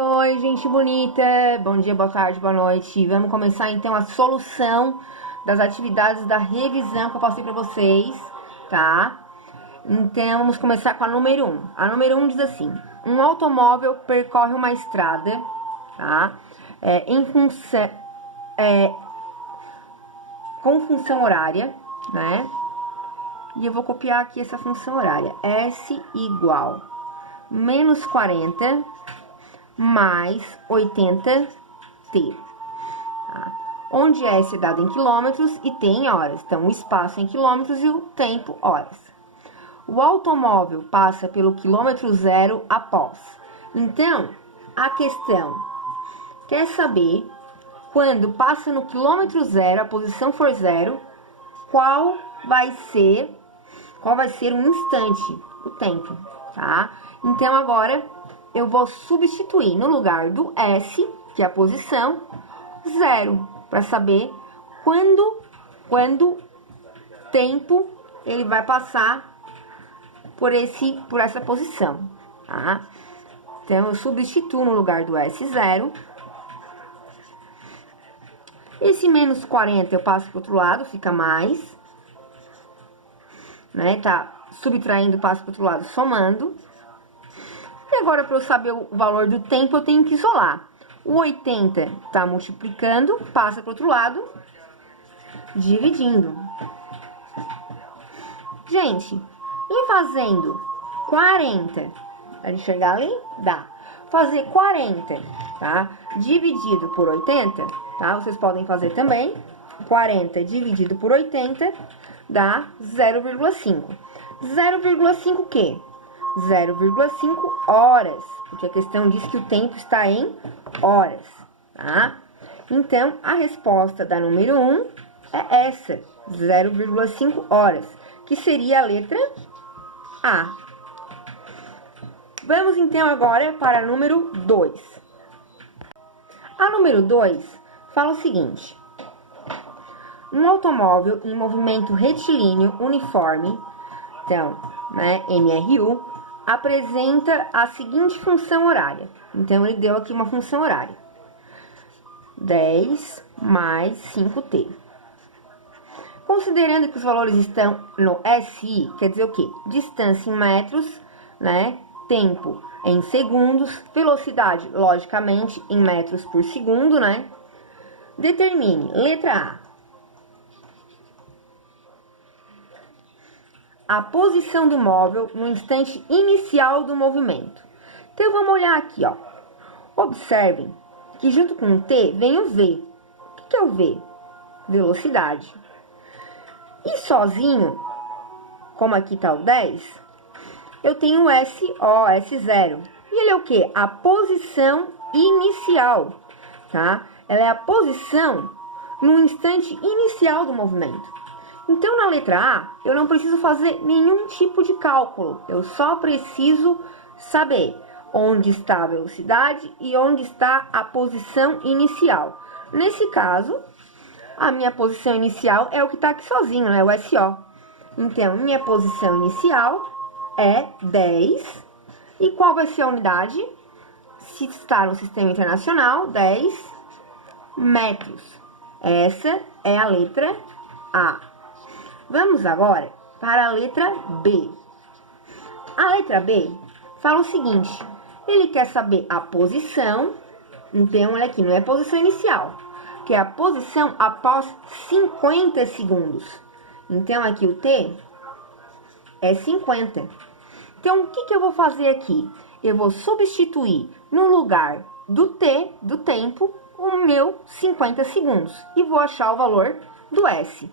Oi, gente bonita! Bom dia, boa tarde, boa noite. Vamos começar então a solução das atividades da revisão que eu passei para vocês, tá? Então, vamos começar com a número 1. A número 1 diz assim: um automóvel percorre uma estrada, tá? Com função horária, né? E eu vou copiar aqui essa função horária. S igual menos 40 mais 80t, tá? Onde S é dado em quilômetros e T em horas. Então, o espaço em quilômetros e o tempo horas. O automóvel passa pelo quilômetro zero após. Então, a questão quer saber quando passa no quilômetro zero, a posição for zero, qual vai ser o instante, o tempo, tá? Então, agora eu vou substituir no lugar do S, que é a posição, 0, para saber quando tempo ele vai passar por essa posição, tá? Então, eu substituo no lugar do S 0. Esse menos 40 eu passo para o outro lado, fica mais, né? Tá subtraindo, passo para o outro lado, somando. E agora, para eu saber o valor do tempo, eu tenho que isolar. O 80 tá multiplicando, passa para o outro lado, dividindo. Gente, e fazendo 40, dá de enxergar ali? Dá. Fazer 40, tá? Dividido por 80, tá? Vocês podem fazer também. 40 dividido por 80 dá 0,5. 0,5 o quê? 0,5 horas, porque a questão diz que o tempo está em horas, tá? Então, a resposta da número 1 é essa, 0,5 horas, que seria a letra A. Vamos, então, agora para a número 2. A número 2 fala o seguinte: um automóvel em movimento retilíneo uniforme, então, né, MRU, apresenta a seguinte função horária. Então, ele deu aqui uma função horária: 10 mais 5t. Considerando que os valores estão no SI, quer dizer o quê? Distância em metros, né? Tempo em segundos, velocidade, logicamente, em metros por segundo, né? Determine, letra A posição do móvel no instante inicial do movimento. Então, vamos olhar aqui, ó. Observem que junto com o T vem o V. O que é o V? Velocidade. E sozinho, como aqui tá o 10, eu tenho o SO, S0. E ele é o quê? A posição inicial, tá? Ela é a posição no instante inicial do movimento. Então, na letra A, eu não preciso fazer nenhum tipo de cálculo. Eu só preciso saber onde está a velocidade e onde está a posição inicial. Nesse caso, a minha posição inicial é o que está aqui sozinho, né? O SO. Então, minha posição inicial é 10. E qual vai ser a unidade? Se está no sistema internacional, 10 metros. Essa é a letra A. Vamos agora para a letra B. A letra B fala o seguinte: ele quer saber a posição, então olha aqui, não é a posição inicial, que é a posição após 50 segundos. Então, aqui o T é 50. Então, o que eu vou fazer aqui? Eu vou substituir no lugar do T, do tempo, o meu 50 segundos. E vou achar o valor do S,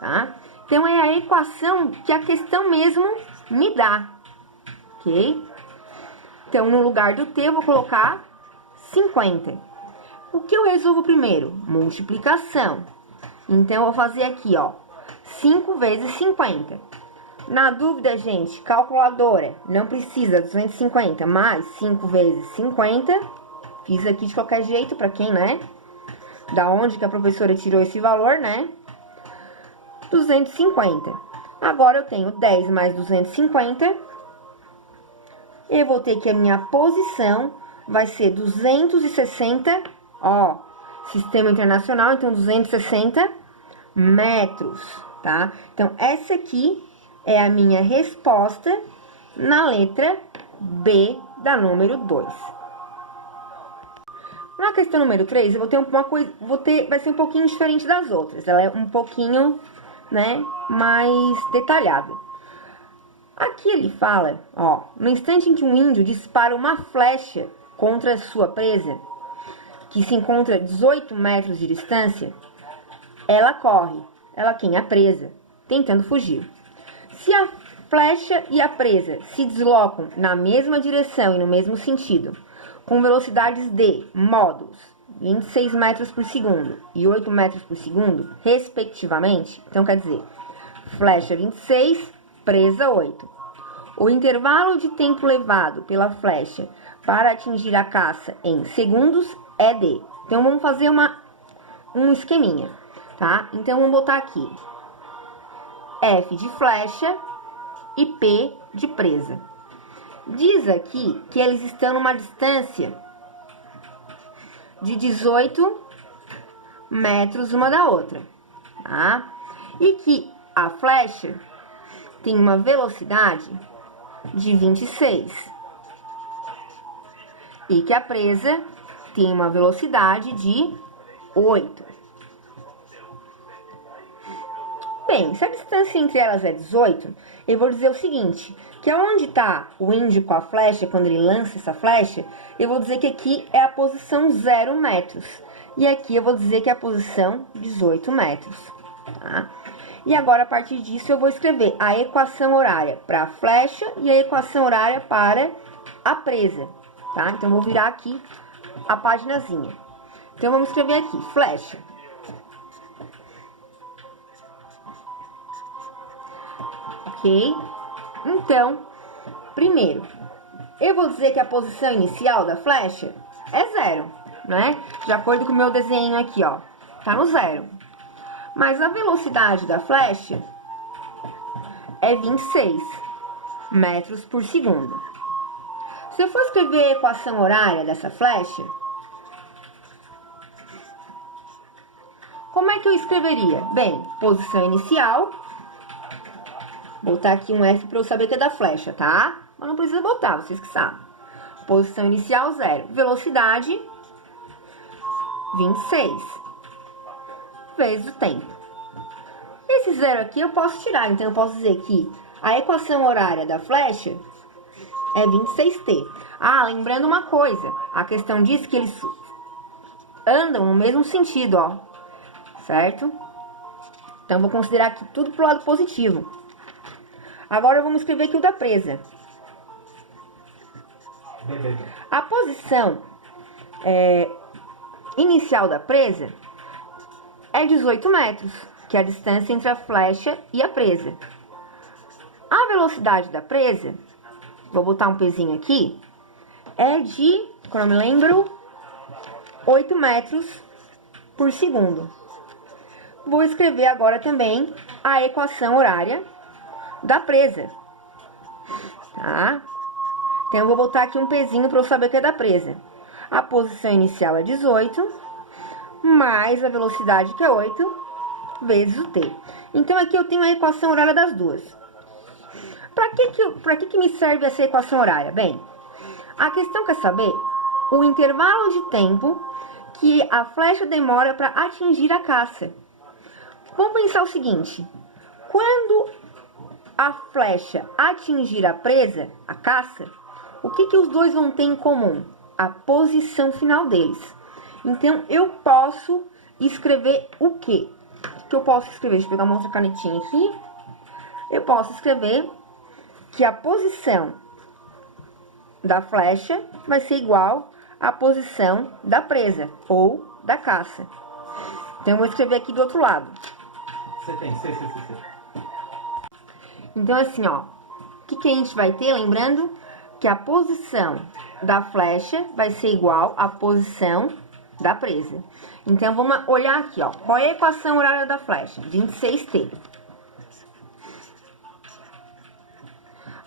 tá? Então, é a equação que a questão mesmo me dá, ok? Então, no lugar do T, eu vou colocar 50. O que eu resolvo primeiro? Multiplicação. Então, eu vou fazer aqui, ó, 5 vezes 50. Na dúvida, gente, calculadora, não precisa, 250, mais 5 vezes 50. Fiz aqui de qualquer jeito, pra quem, né? Da onde que a professora tirou esse valor, né? 250. Agora, eu tenho 10 mais 250. Eu vou ter que a minha posição vai ser 260, ó, sistema internacional, então 260 metros, tá? Então, essa aqui é a minha resposta na letra B da número 2. Na questão número 3, eu vou ter uma coisa, vai ser um pouquinho diferente das outras. Ela é um pouquinho, né, mais detalhada. Aqui ele fala, ó, no instante em que um índio dispara uma flecha contra a sua presa, que se encontra a 18 metros de distância, ela corre, ela quem? A presa, tentando fugir. Se a flecha e a presa se deslocam na mesma direção e no mesmo sentido, com velocidades de módulos 26 metros por segundo e 8 metros por segundo, respectivamente, então quer dizer, flecha 26, presa 8. O intervalo de tempo levado pela flecha para atingir a caça em segundos é de... Então, vamos fazer um esqueminha, tá? Então, vamos botar aqui F de flecha e P de presa. Diz aqui que eles estão numa distância de 18 metros uma da outra, tá? E que a flecha tem uma velocidade de 26 e que a presa tem uma velocidade de 8. Bem, se a distância entre elas é 18, eu vou dizer o seguinte, que aonde está o índio com a flecha, quando ele lança essa flecha, eu vou dizer que aqui é a posição 0 metros. E aqui eu vou dizer que é a posição 18 metros, tá? E agora, a partir disso, eu vou escrever a equação horária para a flecha e a equação horária para a presa, tá? Então, eu vou virar aqui a paginazinha. Então, vamos escrever aqui, flecha. Ok? Então, primeiro, eu vou dizer que a posição inicial da flecha é 0, né? De acordo com o meu desenho aqui, ó, tá no 0. Mas a velocidade da flecha é 26 metros por segundo. Se eu for escrever a equação horária dessa flecha, como é que eu escreveria? Bem, posição inicial, vou botar aqui um F para eu saber que é da flecha, tá? Mas não precisa botar, vocês que sabem. Posição inicial, 0. Velocidade, 26 vezes o tempo. Esse 0 aqui eu posso tirar, então eu posso dizer que a equação horária da flecha é 26t. Ah, lembrando uma coisa, a questão diz que eles andam no mesmo sentido, ó, certo? Então, eu vou considerar aqui tudo pro lado positivo. Agora, vamos escrever aqui o da presa. A posição inicial da presa é 18 metros, que é a distância entre a flecha e a presa. A velocidade da presa, vou botar um pezinho aqui, é de, quando eu me lembro, 8 metros por segundo. Vou escrever agora também a equação horária da presa, tá? Então, eu vou botar aqui um pezinho para eu saber que é da presa. A posição inicial é 18, mais a velocidade, que é 8, vezes o t. Então, aqui eu tenho a equação horária das duas. Para que me serve essa equação horária? Bem, a questão quer saber o intervalo de tempo que a flecha demora para atingir a caça. Vamos pensar o seguinte, quando a flecha atingir a presa, a caça, o que os dois vão ter em comum? A posição final deles. Então, eu posso escrever o quê? O que eu posso escrever? Deixa eu pegar uma outra canetinha aqui. Eu posso escrever que a posição da flecha vai ser igual à posição da presa ou da caça. Então, eu vou escrever aqui do outro lado. Você tem, C. Então, assim, ó, o que a gente vai ter? Lembrando que a posição da flecha vai ser igual à posição da presa. Então, vamos olhar aqui, ó. Qual é a equação horária da flecha? 26t.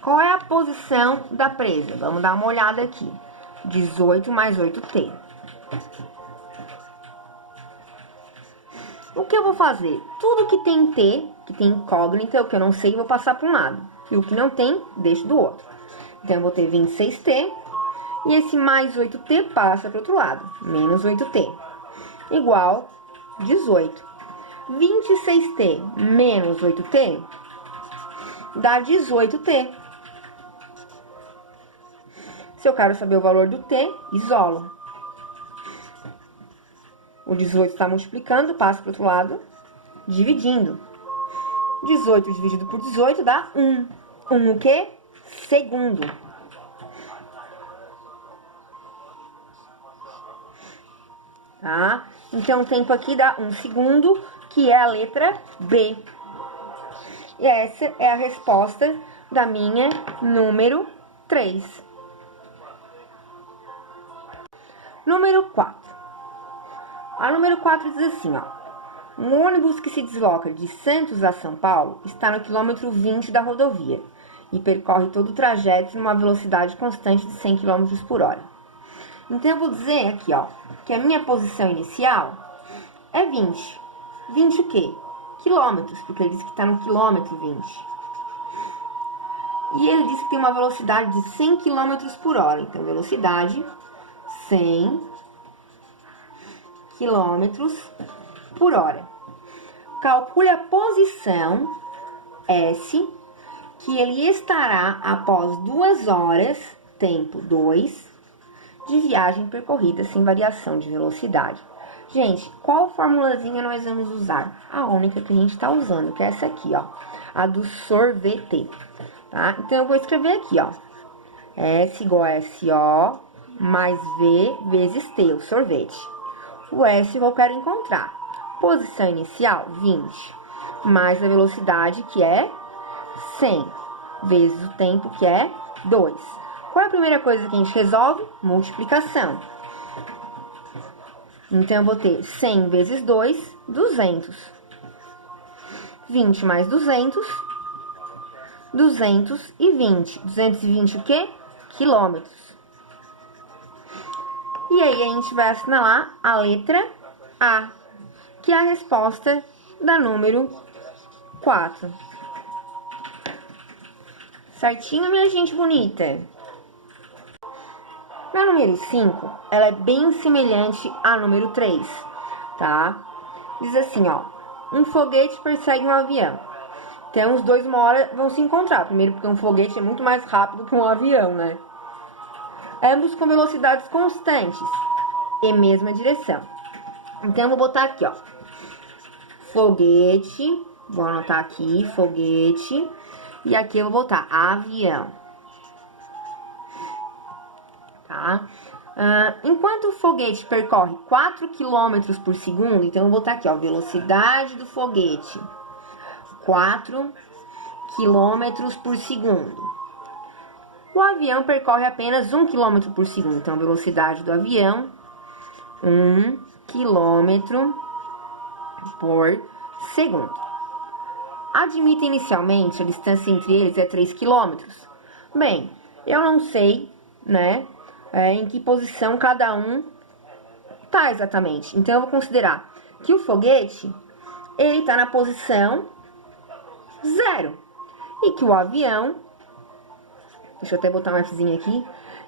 Qual é a posição da presa? Vamos dar uma olhada aqui. 18 mais 8t. O que eu vou fazer? Tudo que tem t, que tem incógnita, o que eu não sei, eu vou passar para um lado. E o que não tem, deixo do outro. Então, eu vou ter 26t. E esse mais 8t passa para o outro lado. Menos 8t. Igual 18. 26t menos 8t dá 18t. Se eu quero saber o valor do t, isolo. O 18 está multiplicando, passa para o outro lado, dividindo. 18 dividido por 18 dá 1. 1 o quê? Segundo. Tá? Então, o tempo aqui dá 1 segundo, que é a letra B. E essa é a resposta da minha número 3. Número 4. A número 4 diz assim, ó. Um ônibus que se desloca de Santos a São Paulo está no quilômetro 20 da rodovia e percorre todo o trajeto numa velocidade constante de 100 km por hora. Então, eu vou dizer aqui, ó, que a minha posição inicial é 20. 20 o quê? Quilômetros, porque ele diz que está no quilômetro 20. E ele diz que tem uma velocidade de 100 km por hora. Então, velocidade 100 km por hora. Calcule a posição S que ele estará após 2 horas, tempo 2, de viagem percorrida sem variação de velocidade. Gente, qual formulazinha nós vamos usar? A única que a gente está usando, que é essa aqui, ó. A do sorvete, tá? Então, eu vou escrever aqui, ó. S igual a SO mais V vezes T, o sorvete. O S eu quero encontrar. Posição inicial, 20. Mais a velocidade, que é 100. Vezes o tempo, que é 2. Qual é a primeira coisa que a gente resolve? Multiplicação. Então, eu vou ter 100 vezes 2, 200. 20 mais 200, 220. 220 o quê? Quilômetros. E aí, a gente vai assinalar a letra A, que é a resposta da número 4. Certinho, minha gente bonita? Na número 5, ela é bem semelhante à número 3, tá? Diz assim, ó. Um foguete persegue um avião. Então, os dois uma hora vão se encontrar. Primeiro, porque um foguete é muito mais rápido que um avião, né? Ambos com velocidades constantes e mesma direção. Então, eu vou botar aqui, ó. Foguete. Vou anotar aqui, foguete. E aqui eu vou botar avião. Tá? Enquanto o foguete percorre 4 km por segundo, então eu vou botar aqui, ó, velocidade do foguete. 4 km por segundo. O avião percorre apenas 1 km por segundo. Então, a velocidade do avião, 1 km por segundo. Admita inicialmente a distância entre eles é 3 km. Bem, eu não sei, né, em que posição cada um tá exatamente. Então, eu vou considerar que o foguete, ele tá na posição 0. E que o avião... Deixa eu até botar um Fzinho aqui.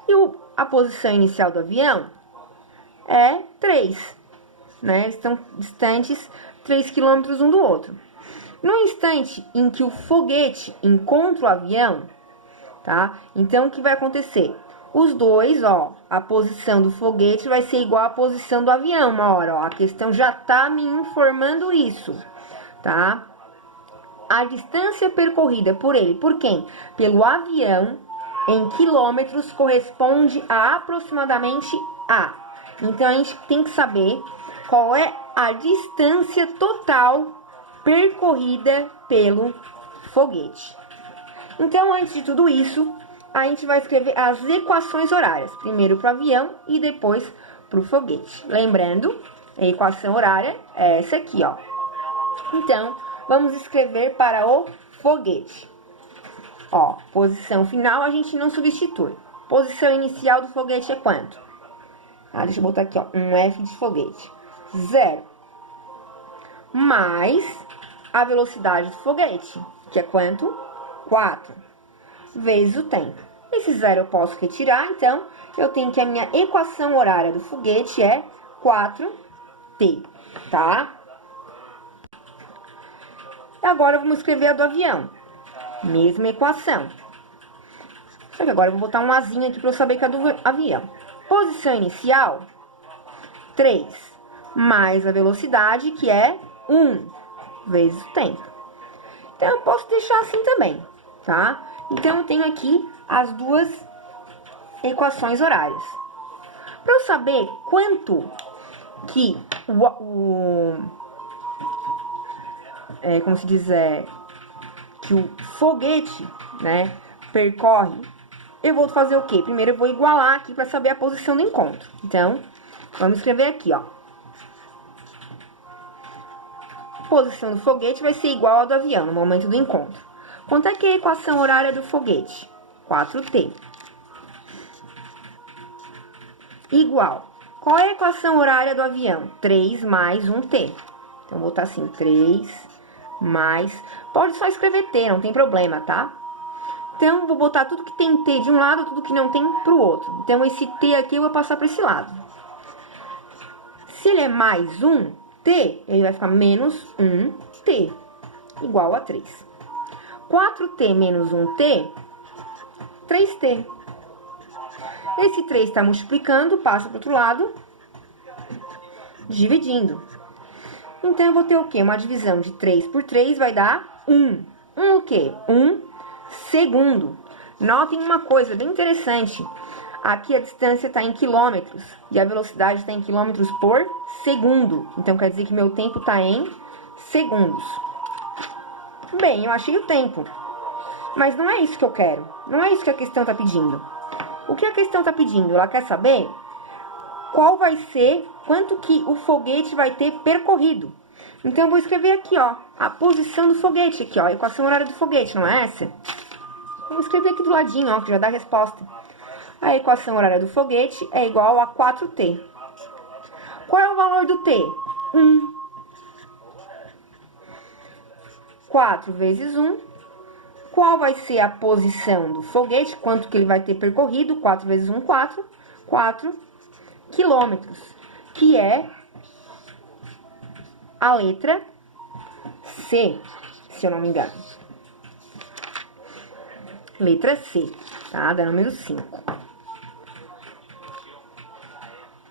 E a posição inicial do avião é 3. Né? Eles estão distantes 3 km um do outro. No instante em que o foguete encontra o avião, tá? Então, o que vai acontecer? Os dois, ó, a posição do foguete vai ser igual à posição do avião uma hora, ó. A questão já tá me informando isso, tá? A distância percorrida por ele, por quem? Pelo avião, em quilômetros, corresponde a aproximadamente A. Então, a gente tem que saber qual é a distância total percorrida pelo foguete. Então, antes de tudo isso, a gente vai escrever as equações horárias. Primeiro para o avião e depois para o foguete. Lembrando, a equação horária é essa aqui, ó. Então, vamos escrever para o foguete. Ó, posição final a gente não substitui. Posição inicial do foguete é quanto? Deixa eu botar aqui, ó, um F de foguete. 0. Mais a velocidade do foguete, que é quanto? 4. Vezes o tempo. Esse 0 eu posso retirar, então, eu tenho que a minha equação horária do foguete é 4t, tá? E agora, vamos escrever a do avião. Mesma equação. Só que agora eu vou botar um azinho aqui para eu saber que é do avião. Posição inicial, 3. Mais a velocidade, que é 1, vezes o tempo. Então, eu posso deixar assim também, tá? Então, eu tenho aqui as duas equações horárias. Para eu saber quanto que como se diz, que o foguete, né, percorre, eu vou fazer o quê? Primeiro eu vou igualar aqui para saber a posição do encontro. Então, vamos escrever aqui, ó. Posição do foguete vai ser igual à do avião no momento do encontro. Quanto é que é a equação horária do foguete? 4t. Igual. Qual é a equação horária do avião? 3 mais 1t. Então, vou botar assim, 3 mais... Pode só escrever t, não tem problema, tá? Então, vou botar tudo que tem t de um lado, tudo que não tem pro outro. Então, esse t aqui eu vou passar para esse lado. Se ele é mais 1t, ele vai ficar menos 1t, igual a 3. 4t menos 1t, 3t. Esse 3 está multiplicando, passa para o outro lado, dividindo. Então, eu vou ter o quê? Uma divisão de 3 por 3 vai dar 1. 1 o quê? 1 segundo. Notem uma coisa bem interessante. Aqui a distância está em quilômetros e a velocidade está em quilômetros por segundo. Então, quer dizer que meu tempo está em segundos. Bem, eu achei o tempo. Mas não é isso que eu quero. Não é isso que a questão está pedindo. O que a questão está pedindo? Ela quer saber qual vai ser, quanto que o foguete vai ter percorrido. Então, eu vou escrever aqui, ó, a posição do foguete, aqui, ó, a equação horária do foguete, não é essa? Vamos escrever aqui do ladinho, ó, que já dá a resposta. A equação horária do foguete é igual a 4t. Qual é o valor do t? 1. 4 vezes 1. Qual vai ser a posição do foguete? Quanto que ele vai ter percorrido? 4 vezes 1, 4. 4 quilômetros, que é a letra C, se eu não me engano. Letra C, tá? Da número 5.